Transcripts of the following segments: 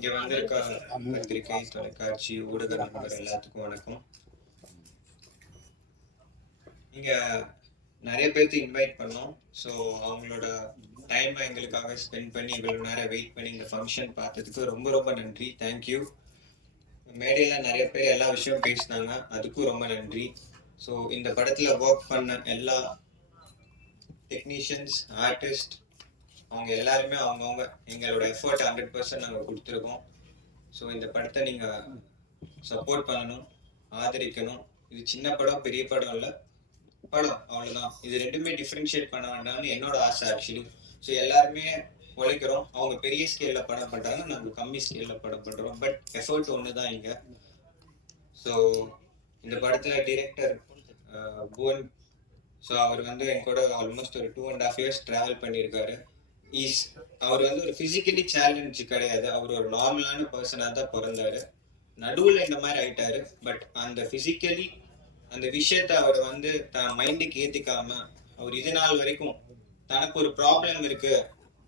இங்க வந்திருக்க பத்திரிகை, தொலைக்காட்சி, ஊடக நண்பர் எல்லாத்துக்கும் வணக்கம். இங்க நெறைய பேர்த்த இன்வைட் பண்ணோம். ஸோ அவங்களோட டைம எங்களுக்காக ஸ்பெண்ட் பண்ணி இவ்வளவு நேரம் வெயிட் பண்ணி இந்த ஃபங்ஷன் பார்த்ததுக்கு ரொம்ப ரொம்ப நன்றி. Thank you. மேடையில நெறைய பேர் எல்லா விஷயம் பேசினாங்க. அதுக்கும் ரொம்ப நன்றி. ஸோ இந்த படத்துல ஒர்க் பண்ண எல்லா டெக்னீஷியன்ஸ், ஆர்டிஸ்ட் அவங்க எல்லாருமே அவங்கவுங்க எங்களோட எஃபர்ட் 100% நாங்கள் கொடுத்துருக்கோம். ஸோ இந்த படத்தை நீங்கள் சப்போர்ட் பண்ணணும், ஆதரிக்கணும். இது சின்ன படம், பெரிய படம் இல்லை, படம் அவ்வளோதான். இது ரெண்டுமே டிஃப்ரென்ஷியேட் பண்ண வேண்டாம்னு என்னோட ஆசை ஆக்சுவலி. ஸோ எல்லாருமே உழைக்கிறோம். அவங்க பெரிய ஸ்கேலில் படம் பண்ணுறாங்க, நாங்கள் கம்மி ஸ்கேலில் படம் பண்ணுறோம். பட் எஃபர்ட் ஒன்று தான் இங்கே. ஸோ இந்த படத்தில் டிரெக்டர் புவன், ஸோ அவர் வந்து என் கூட ஆல்மோஸ்ட் ஒரு 2.5 years ட்ராவல் பண்ணியிருக்காரு. அவர் வந்து ஒரு ஃபிசிக்கலி சேலஞ்சு கிடையாது. அவர் ஒரு நார்மலான பர்சனாக தான் பிறந்தாரு. நடுவில் இந்த மாதிரி ஆயிட்டாரு. பட் அந்த ஃபிசிக்கலி அந்த விஷயத்த அவர் வந்து தன் மைண்டுக்கு ஏற்றிக்காம அவர் இது நாள் வரைக்கும் தனக்கு ஒரு ப்ராப்ளம் இருக்கு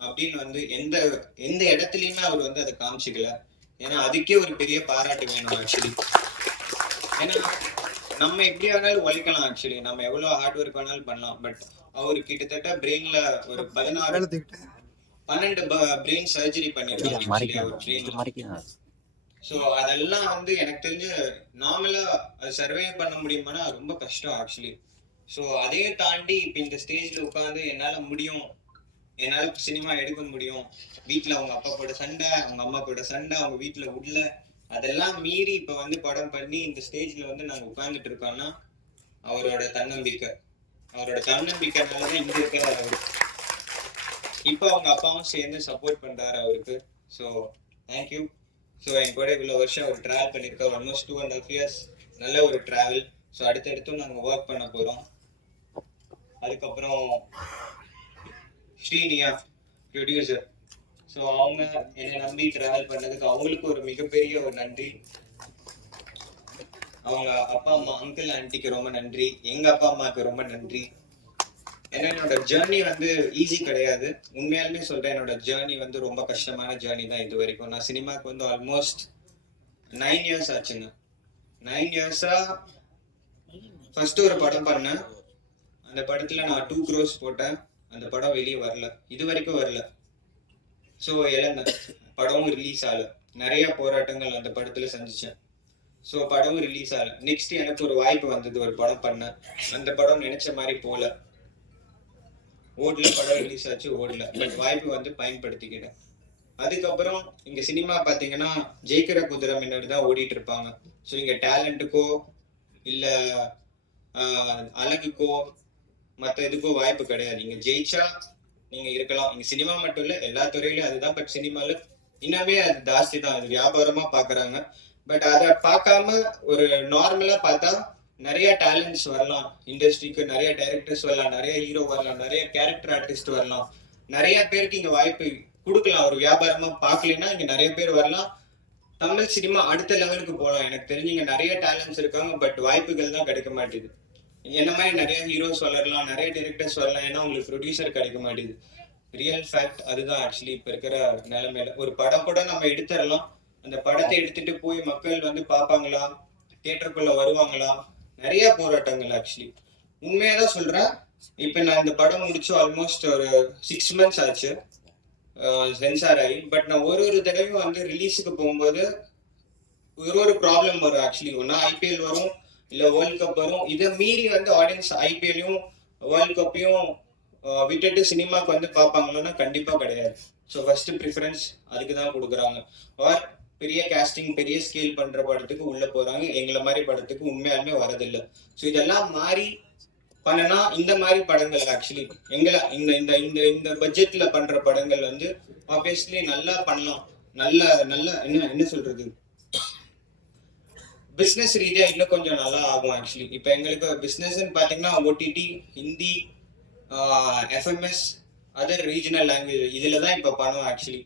அப்படின்னு வந்து எந்த எந்த இடத்துலையுமே அவர் வந்து அதை காமிச்சிக்கல. ஏன்னா அதுக்கே ஒரு பெரிய பாராட்டு வேணும் ஆக்சுவலி. ஏன்னா நம்ம எப்படி வேணாலும் உழைக்கலாம் ஆக்சுவலி, நம்ம எவ்வளோ ஹார்ட் ஒர்க் வேணாலும் பண்ணலாம். பட் அவரு கிட்டத்தட்ட பிரெயின்ல ஒரு 12 பிரெயின் சர்ஜரி பண்ணிருக்காங்க. ஸோ அதெல்லாம் வந்து எனக்கு தெரிஞ்ச நார்மலா அது சர்வே பண்ண முடியுமானா ரொம்ப கஷ்டம் ஆக்சுவலி. ஸோ அதையும் தாண்டி இப்போ இந்த ஸ்டேஜ்ல உட்காந்து என்னால முடியும், என்னால சினிமா எடுக்க முடியும், வீட்டுல அவங்க அப்பா கூட சண்டை, அவங்க அம்மா கூட சண்டை, அவங்க வீட்டுல உள்ள அதெல்லாம் மீறி இப்ப வந்து படம் பண்ணி இந்த ஸ்டேஜ்ல வந்து நாங்க உட்கார்ந்துட்டு இருக்கோம்னா அவரோட தன்னம்பிக்கைனாலதான் இங்க இருக்கிற அவரு. இப்ப அவங்க அப்பாவும் சேர்ந்து சப்போர்ட் பண்றாரு அவருக்கு. So thank you. ஸோ என் கூட இவ்வளவு வருஷம் அவர் டிராவல் பண்ணியிருக்காரு, ஆல்மோஸ்ட் 2.5 years. நல்ல ஒரு டிராவல். ஸோ அடுத்தடுத்தும் நாங்கள் ஒர்க் பண்ண போறோம். அதுக்கப்புறம் ஸ்ரீனியா ப்ரொடியூசர், ஸோ அவங்க என்னை நம்பி டிராவல் பண்ணதுக்கு அவங்களுக்கு ஒரு மிகப்பெரிய ஒரு நன்றி. அவங்க அப்பா அம்மா, அங்கிள் ஆன்டிக்கு ரொம்ப நன்றி. எங்க அப்பா அம்மாவுக்கு ரொம்ப நன்றி. ஏன்னா என்னோட ஜேர்னி வந்து ஈஸி கிடையாது. உண்மையாலுமே சொல்றேன், என்னோட ஜேர்னி வந்து ரொம்ப கஷ்டமான ஜேர்னி தான் இது வரைக்கும். நான் சினிமாவுக்கு வந்து ஆல்மோஸ்ட் 9 years ஆச்சுங்க. 9 years-ஆ ஃபர்ஸ்ட் ஒரு படம் பண்ணேன். அந்த படத்துல நான் 2 crores போட்டேன். அந்த படம் வெளியே வரல, இது வரைக்கும் வரல. ஸோ இழந்தேன். படமும் ரிலீஸ் ஆகல. நிறைய போராட்டங்கள் அந்த படத்துல சந்திச்சேன். ஸோ படமும் ரிலீஸ் ஆகல. நெக்ஸ்ட் எனக்கு ஒரு வாய்ப்பு வந்தது, ஒரு படம் பண்ணேன். அந்த படம் நினைச்ச மாதிரி போல, ஓடல. படம் ரிலீஸ் ஆச்சு, ஓடல. பட் வாய்ப்பு வந்து பயன்படுத்திக்கிட்டேன். அதுக்கப்புறம் இங்க சினிமா பாத்தீங்கன்னா ஜெயிக்கிற குதிரை முன்னாடி தான் ஓடிட்டு இருப்பாங்க. ஸோ இங்க டேலண்ட்டுக்கோ இல்ல அழகுக்கோ மற்ற இதுக்கோ வாய்ப்பு கிடையாது. இங்க ஜெயிச்சா நீங்க இருக்கலாம். இங்க சினிமா மட்டும் இல்ல, எல்லா துறையிலும் அதுதான். பட் சினிமால இன்னமே அது ஜாஸ்தி தான். அது வியாபாரமா பாக்குறாங்க. பட் அதை பார்க்காம ஒரு நார்மலா பார்த்தா நிறைய டேலண்ட்ஸ் வரலாம் இண்டஸ்ட்ரிக்கு. நிறைய டைரக்டர்ஸ் வரலாம், நிறைய ஹீரோ வரலாம், நிறைய கேரக்டர் ஆர்டிஸ்ட் வரலாம். நிறைய பேருக்கு இங்க வாய்ப்பு கொடுக்கலாம். ஒரு வியாபாரமா பார்க்கலன்னா இங்க நிறைய பேர் வரலாம். தமிழ் சினிமா அடுத்த லெவலுக்கு போகலாம். எனக்கு தெரிஞ்சு இங்க நிறைய டேலண்ட்ஸ் இருக்காங்க. பட் வாய்ப்புகள் தான் கிடைக்க மாட்டேது. என்ன மாதிரி நிறைய ஹீரோஸ் வளரலாம், நிறைய டைரக்டர்ஸ் வரலாம். ஏன்னா உங்களுக்கு ப்ரொடியூசர் கிடைக்க மாட்டேது. ரியல் ஃபேக்ட் அதுதான் ஆக்சுவலி. இப்ப இருக்கிற நிலைமையில ஒரு படம் கூட நம்ம எடுத்துடலாம். அந்த படத்தை எடுத்துட்டு போய் மக்கள் வந்து பார்ப்பாங்களா, தியேட்டருக்குள்ள வருவாங்களா? நிறைய போராட்டங்கள் ஆக்சுவலி. உண்மையாதான் சொல்றேன். இப்ப நான் இந்த படம் முடிச்சு ஆல்மோஸ்ட் ஒரு 6 months ஆச்சு சென்சார் ஆகி. பட் நான் ஒரு தடவையும் வந்து ரிலீஸுக்கு போகும்போது ஒரு ப்ராப்ளம் வரும் ஆக்சுவலி. ஒன்னா ஐபிஎல் வரும், இல்ல வேர்ல்ட் கப் வரும். இதை மீறி வந்து ஆடியன்ஸ் ஐபிஎல்லையும் வேர்ல்ட் கப்பையும் விட்டுட்டு சினிமாவுக்கு வந்து பார்ப்பாங்களோன்னா கண்டிப்பா கிடையாது. ஸோ ஃபர்ஸ்ட் ப்ரிஃபரன்ஸ் அதுக்கு தான் கொடுக்குறாங்க. ஆர் பெரிய கேஸ்டிங், பெரிய ஸ்கேல் பண்ற படத்துக்கு உள்ள போறாங்க. எங்களை மாதிரி படத்துக்கு உண்மையாலுமே வரதில்லை. ஸோ இதெல்லாம் மாறி பண்ணனா இந்த மாதிரி படங்கள் ஆக்சுவலி எங்களை இந்த இந்த இந்த இந்த பட்ஜெட்ல பண்ற படங்கள் வந்து ஆப்வியஸ்லி நல்லா பண்ணலாம். நல்ல நல்ல என்ன சொல்றது, பிஸ்னஸ் ரீதியா இன்னும் கொஞ்சம் நல்லா ஆகும் ஆக்சுவலி. இப்போ எங்களுக்கு பிஸ்னஸ்ன்னு பார்த்தீங்கன்னா OTT, Hindi, FMS, other regional language, இதுல தான் இப்போ பணம் ஆக்சுவலி.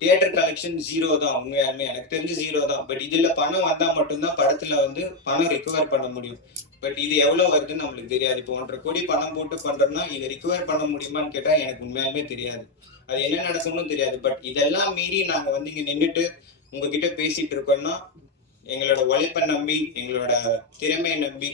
தியேட்டர் கலெக்ஷன் 0 தான். உண்மையாலுமே எனக்கு தெரிஞ்சு 0 தான். பட் இதுல பணம் வந்தா மட்டும்தான் படத்துல வந்து பணம் ரிகவர் பண்ண முடியும். பட் இது எவ்வளவு வருதுன்னு நம்மளுக்கு தெரியாது. இப்போ 1.5 கோடி பணம் போட்டு பண்றோம்னா இதை ரிகவர் பண்ண முடியுமான்னு கேட்டா எனக்கு உண்மையாலுமே தெரியாது. அது என்ன நடக்கும்னு தெரியாது. பட் இதெல்லாம் மீறி நாங்க வந்து இங்க நின்றுட்டு உங்ககிட்ட பேசிட்டு இருக்கோம்னா எங்களோட உழைப்பை நம்பி, எங்களோட திறமையை நம்பி,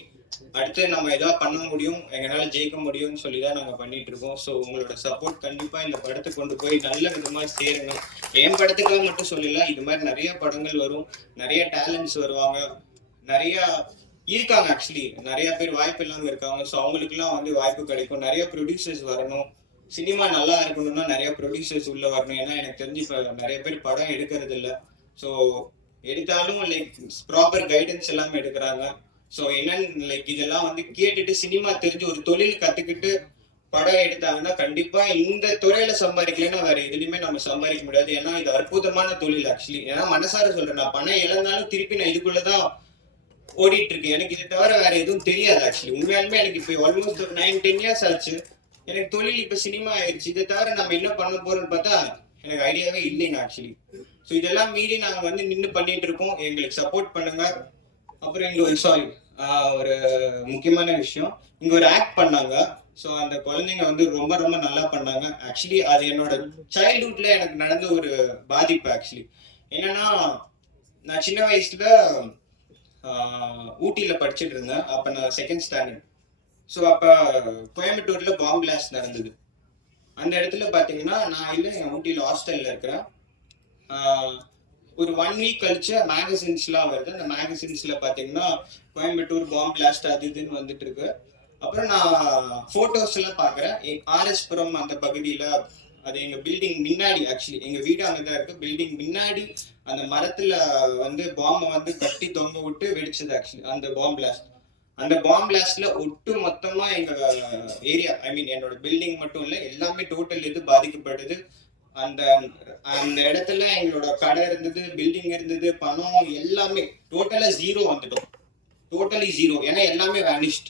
அடுத்து நம்ம எதாவது பண்ண முடியும், எங்களால ஜெயிக்க முடியும்னு சொல்லி தான் நாங்கள் பண்ணிட்டு இருக்கோம். ஸோ உங்களோட சப்போர்ட் கண்டிப்பாக இந்த படத்தை கொண்டு போய் நல்ல விதமாக சேருங்க. என் படத்துக்காக மட்டும் சொல்லல, இது மாதிரி நிறைய படங்கள் வரும், நிறைய டேலண்ட்ஸ் வருவாங்க, நிறைய இருக்காங்க. ஆக்சுவலி நிறைய பேர் வாய்ப்பு இல்லாமல் இருக்காங்க. ஸோ அவங்களுக்குலாம் வந்து வாய்ப்பு கிடைக்கும். நிறைய ப்ரொடியூசர்ஸ் வரணும். சினிமா நல்லா இருக்கணும்னா நிறைய ப்ரொடியூசர்ஸ் உள்ள வரணும். ஏன்னா எனக்கு தெரிஞ்சு இப்போ நிறைய பேர் படம் எடுக்கிறது இல்லை. ஸோ எடுத்தாலும் லைக் ப்ராப்பர் கைடன்ஸ் எல்லாமே எடுக்கிறாங்க. ஸோ என்னன்னு லைக் இதெல்லாம் வந்து கேட்டுட்டு சினிமா தெரிஞ்சு ஒரு தொழில் கத்துக்கிட்டு படம் எடுத்தாங்கன்னா கண்டிப்பா இந்த துறையில சம்பாதிக்கலன்னா வேற எதுலையுமே நம்ம சம்பாதிக்க முடியாது. ஏன்னா இது அற்புதமான தொழில் ஆக்சுவலி. ஏன்னா மனசார சொல்றேன், நான் பணம் இழந்தாலும் திருப்பி நான் இதுக்குள்ளதான் ஓடிட்டு இருக்கேன். எனக்கு இதை தவிர வேற எதுவும் தெரியாது ஆக்சுவலி. உண்மையாலுமே எனக்கு இப்போ ஆல்மோஸ்ட் ஒரு 9-10 இயர்ஸ் ஆச்சு. எனக்கு தொழில் இப்ப சினிமா ஆயிடுச்சு. இதை தவிர நம்ம என்ன பண்ண போறோம்னு பார்த்தா எனக்கு ஐடியாவே இல்லைங்க ஆக்சுவலி. ஸோ இதெல்லாம் மீறி நாங்கள் வந்து நின்று பண்ணிட்டு இருக்கோம். எங்களுக்கு சப்போர்ட் பண்ணுங்க. அப்புறம் இங்க ஒரு முக்கியமான விஷயம், இங்க ஒரு ஆக்ட் பண்ணாங்க. ஸோ அந்த குழந்தைங்க வந்து ரொம்ப ரொம்ப நல்லா பண்ணாங்க ஆக்சுவலி. அது என்னோட சைல்ட்ஹுட்ல எனக்கு நடந்த ஒரு பாதிப்பு ஆக்சுவலி. என்னன்னா, நான் சின்ன வயசுல ஊட்டியில படிச்சுட்டு இருந்தேன். அப்ப நான் 2nd ஸ்டாண்டர்ட். ஸோ அப்ப கோயம்புத்தூர்ல பாம்பு பிளாஸ்ட் நடந்தது. அந்த இடத்துல பாத்தீங்கன்னா நான் இல்லை, என் ஊட்டியில ஹாஸ்டல்ல இருக்கிறேன். ஒரு 1 வீக் கழிச்சு மேகசின்ஸ்லாம் வருது. அந்த மேகசின்ஸ்ல பாத்தீங்கன்னா கோயம்புத்தூர் பாம்பு பிளாஸ்ட் அது இதுன்னு வந்துட்டு இருக்கு. அப்புறம் நான் போட்டோஸ் எல்லாம் பாக்குறேன். RS புரம் அந்த பகுதியில, அது எங்க பில்டிங் முன்னாடி ஆக்சுவலி, எங்க வீடு அங்கதான் இருக்கு. பில்டிங் முன்னாடி அந்த மரத்துல வந்து பாம்பை வந்து கட்டி தொங்க விட்டு வெடிச்சது ஆக்சுவலி அந்த பாம்பு பிளாஸ்ட். அந்த பாம்பு பிளாஸ்ட்ல ஒட்டு மொத்தமா எங்க ஏரியா, ஐ மீன் என்னோட பில்டிங் மட்டும் இல்ல, எல்லாமே டோட்டல் இது பாதிக்கப்படுது. அந்த அந்த இடத்துல எங்களோட கடை இருந்தது, பில்டிங் இருந்தது, பணம் எல்லாமே டோட்டலா ஜீரோ வந்துட்டோம். Totally zero. ஏன்னா எல்லாமே வேனிஷ்ட்.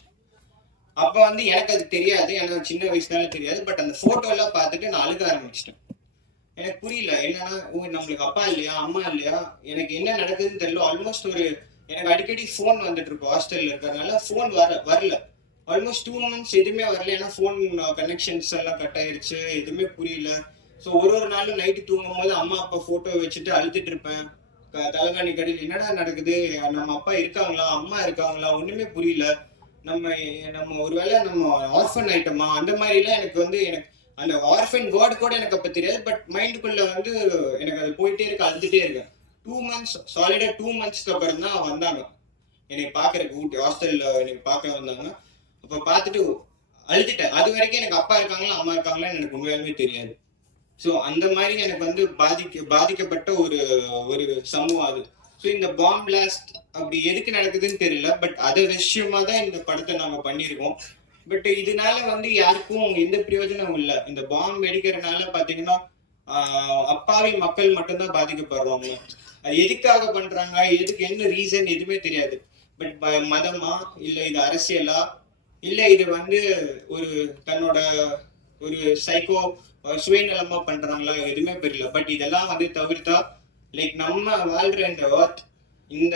அப்ப வந்து எனக்கு அது தெரியாது, எனக்கு சின்ன வயசுனால தெரியாது. பட் அந்த போட்டோ எல்லாம் பார்த்துட்டு நான் அழுக ஆரம்பிச்சிட்டேன். எனக்கு புரியல என்னன்னா, நம்மளுக்கு அப்பா இல்லையா, அம்மா இல்லையா, எனக்கு என்ன நடக்குதுன்னு தெரியல. ஆல்மோஸ்ட் எனக்கு அடிக்கடி ஃபோன் வந்துட்டு இருக்கும் ஹாஸ்டல்ல இருக்கிறதுனால. ஃபோன் வரல ஆல்மோஸ்ட் 2 months எதுவுமே வரல. ஏன்னா ஃபோன் கனெக்ஷன்ஸ் எல்லாம் கட் ஆயிருச்சு, எதுவுமே புரியல. ஸோ ஒரு நாளும் நைட்டு தூங்கும் போது அம்மா அப்பா போட்டோ வச்சுட்டு அழுதுட்டு இருப்பேன். தலைகாணி கடையில் என்னடா நடக்குது, நம்ம அப்பா இருக்காங்களா, அம்மா இருக்காங்களா, ஒண்ணுமே புரியல. நம்ம ஒருவேளை நம்ம ஆர்ஃபன் ஐட்டமா, அந்த மாதிரிலாம் எனக்கு வந்து எனக்கு அந்த ஆர்ஃபன் வேர்ட் கூட எனக்கு அப்ப தெரியாது. பட் மைண்டுக்குள்ள வந்து எனக்கு அது போயிட்டே இருக்கு, அழுதுட்டே இருக்கேன். 2 months சாலிடா 2 monthsக்கு அப்புறம் தான் வந்தாங்க என்னை பாக்குறதுக்கு. ஊட்டி ஹாஸ்டல்ல எனக்கு பார்க்க வந்தாங்க. அப்ப பார்த்துட்டு அழுதுட்டேன். அது வரைக்கும் எனக்கு அப்பா இருக்காங்களா அம்மா இருக்காங்களான்னு எனக்கு உண்மையாலுமே தெரியாது. ஸோ அந்த மாதிரி எனக்கு வந்து பாதிக்கப்பட்ட ஒரு சமூகம் அது. ஸோ இந்த பாம்பு பிளாஸ்ட் அப்படி எதுக்கு நடக்குதுன்னு தெரியல. பட் அது விஷயமா தான் இந்த படத்தை நாங்க பண்ணியிருக்கோம். பட் இதனால வந்து யாருக்கும் எந்த பிரயோஜனமும் இல்லை. இந்த பாம்பு வெடிக்கிறதுனால பாத்தீங்கன்னா அப்பாவி மக்கள் மட்டும்தான் பாதிக்கப்படுறாங்க. அது எதுக்காக பண்றாங்க, எதுக்கு என்ன ரீசன் எதுவுமே தெரியாது. பட் மதமா, இல்ல இது அரசியலா, இல்ல இது வந்து ஒரு தன்னோட ஒரு சைக்கோ சுயநலமா பண்றாங்களா, எதுவுமே தெரியல. பட் இதெல்லாம் வந்து தவிர்த்தா லைக் நம்ம வாழ்ற இந்த எர்த்,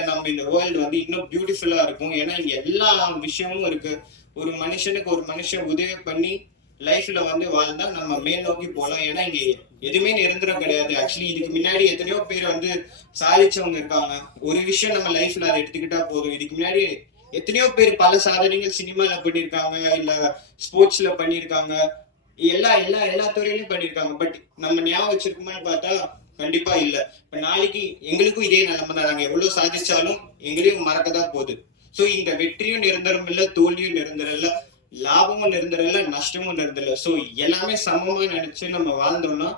நம்ம இந்த வேர்ல்டு வந்து இன்னும் பியூட்டிஃபுல்லா இருக்கும். ஏன்னா இங்க எல்லா விஷயமும் இருக்கு. ஒரு மனுஷனுக்கு ஒரு மனுஷன் உதவி பண்ணி லைஃப்ல வந்து வாழ்ந்தா நம்ம மேல் நோக்கி போகலாம். ஏன்னா இங்க எதுவுமே நிரந்தரம் கிடையாது. ஆக்சுவலி இதுக்கு முன்னாடி எத்தனையோ பேர் வந்து சாதிச்சவங்க இருக்காங்க. ஒரு விஷயம் நம்ம லைஃப்ல அதை எடுத்துக்கிட்டா போதும். இதுக்கு முன்னாடி எத்தனையோ பேர் பல சாதனைகள் சினிமால பண்ணியிருக்காங்க, இல்ல ஸ்போர்ட்ஸ்ல பண்ணியிருக்காங்க, எல்லா துறையிலும் பண்ணியிருக்காங்க. பட் நம்ம ஞாபகம் வச்சிருக்கோமான்னு பார்த்தா கண்டிப்பா இல்ல. இப்ப நாளைக்கு எங்களுக்கும் இதே நிலைமை தான். நாங்க எவ்வளவு சாதிச்சாலும் எங்களையும் மறக்கதான் போகுது. சோ இந்த வெற்றியும் நிரந்தரம் இல்ல, தோல்வியும் நிரந்தரம் இல்ல, லாபமும் நிரந்தரம் இல்ல, நஷ்டமும் நிரந்தரம் இல்ல. சோ எல்லாமே சமமா நினைச்சு நம்ம வாழ்ந்தோம்னா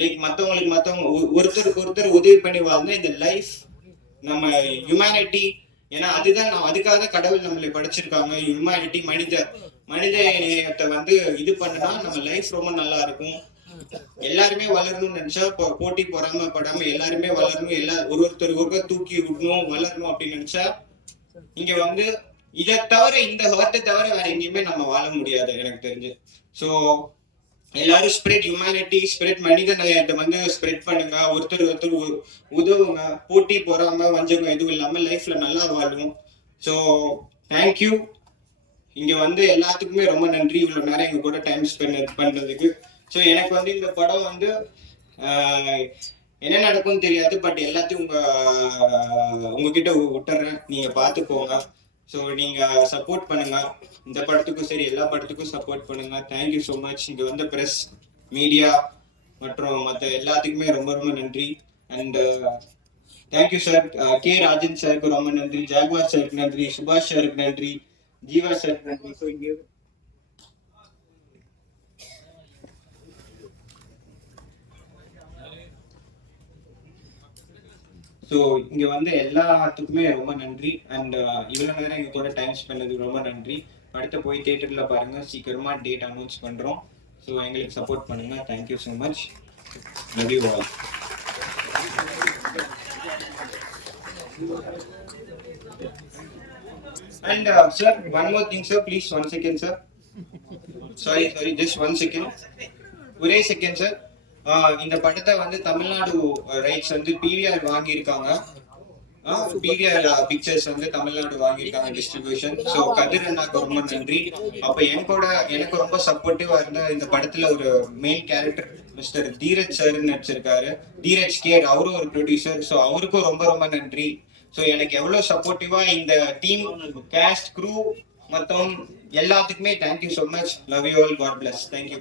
லைக் மத்தவங்க ஒருத்தருக்கு ஒருத்தர் உதவி பண்ணி வாழ்ந்தா இந்த லைஃப் நம்ம ஹியூமனிட்டி. ஏன்னா அதுக்காக கடவுள் நம்மளை படைச்சிருக்காங்க. ஹியூமனிட்டி, மனித நேயத்தை வந்து இது பண்ணுனா நம்ம லைஃப் ரொம்ப நல்லா இருக்கும். எல்லாருமே வளரணும்னு நினைச்சா போட்டி பொறாமப்படாம எல்லாருமே வளரணும். ஒருத்தர் தூக்கி விடணும், வளரணும் அப்படின்னு நினைச்சா இங்க வந்து இதை தவிர, இந்த ஹர்ட்டை தவிர வேற எங்கேயுமே நம்ம வாழ முடியாது எனக்கு தெரிஞ்சு. ஸோ எல்லாரும் ஸ்ப்ரெட் ஹியூமனிட்டி, ஸ்ப்ரெட் மனித நேயத்தை வந்து ஸ்ப்ரெட் பண்ணுங்க. ஒருத்தர் உதவுங்க. போட்டி பொறாம வஞ்சகம் எதுவும் இல்லாம லைஃப்ல நல்லா வாழும். So thank you. இங்க வந்து எல்லாத்துக்குமே ரொம்ப நன்றி, இவ்வளவு நேரம் எங்க கூட டைம் ஸ்பெண்ட் பண்றதுக்கு. ஸோ எனக்கு வந்து இந்த படம் வந்து என்ன நடக்கும்னு தெரியாது. பட் எல்லாத்தையும் உங்ககிட்ட விட்டுறேன். நீங்க பார்த்துக்கோங்க. ஸோ நீங்க சப்போர்ட் பண்ணுங்க. இந்த படத்துக்கும் சரி, எல்லா படத்துக்கும் சப்போர்ட் பண்ணுங்க. Thank you so much. இங்க வந்த பிரஸ், மீடியா மற்றும் மற்ற எல்லாத்துக்குமே ரொம்ப ரொம்ப நன்றி. And thank you sir. K Rajan சாருக்கு ரொம்ப நன்றி, ஜாகுவார் சாருக்கு நன்றி, சுபாஷ் சாருக்கு நன்றி, ஜீவா சாருக்கு நன்றி. ஸோ இங்கே ஸோ இங்கே வந்து எல்லாத்துக்குமே ரொம்ப நன்றி. அண்ட் இவ்வளோ நேரம் எங்கள் கூட டைம் ஸ்பெண்ட் ரொம்ப நன்றி. படத்தை போய் தியேட்டரில் பாருங்கள். சீக்கிரமாக டேட் அனௌன்ஸ் பண்ணுறோம். ஸோ எங்களுக்கு சப்போர்ட் பண்ணுங்கள். Thank you so much. Love you all. And sir, one more thing, sir. Please, 1 second, sir. Sorry, just 1 second. ஒரே செகண்ட் சார். இந்த படத்தை வந்து தமிழ்நாடு ரைட்ஸ் வந்து பிவிஆர் வாங்கியிருக்காங்க. பிவிஆர் பிக்சர்ஸ் வந்து தமிழ்நாடு வாங்கியிருக்காங்க டிஸ்ட்ரிபியூஷன். ஸோ கதிர் அண்ணாக்கு ரொம்ப நன்றி. அப்போ எனக்கு ரொம்ப சப்போர்ட்டிவா இருந்த இந்த படத்துல ஒரு main character mister Dheeraj sir நடிச்சிருக்காரு. தீரஜ் கேர், அவரும் ஒரு ப்ரொடியூசர். ஸோ அவருக்கும் ரொம்ப ரொம்ப நன்றி. ஸோ எனக்கு எவ்வளவு சப்போர்ட்டிவா இந்த டீம், கேஸ்ட், க்ரூ மொத்தம் எல்லாத்துக்குமே thank you so much. Love you all. God bless. Thank you.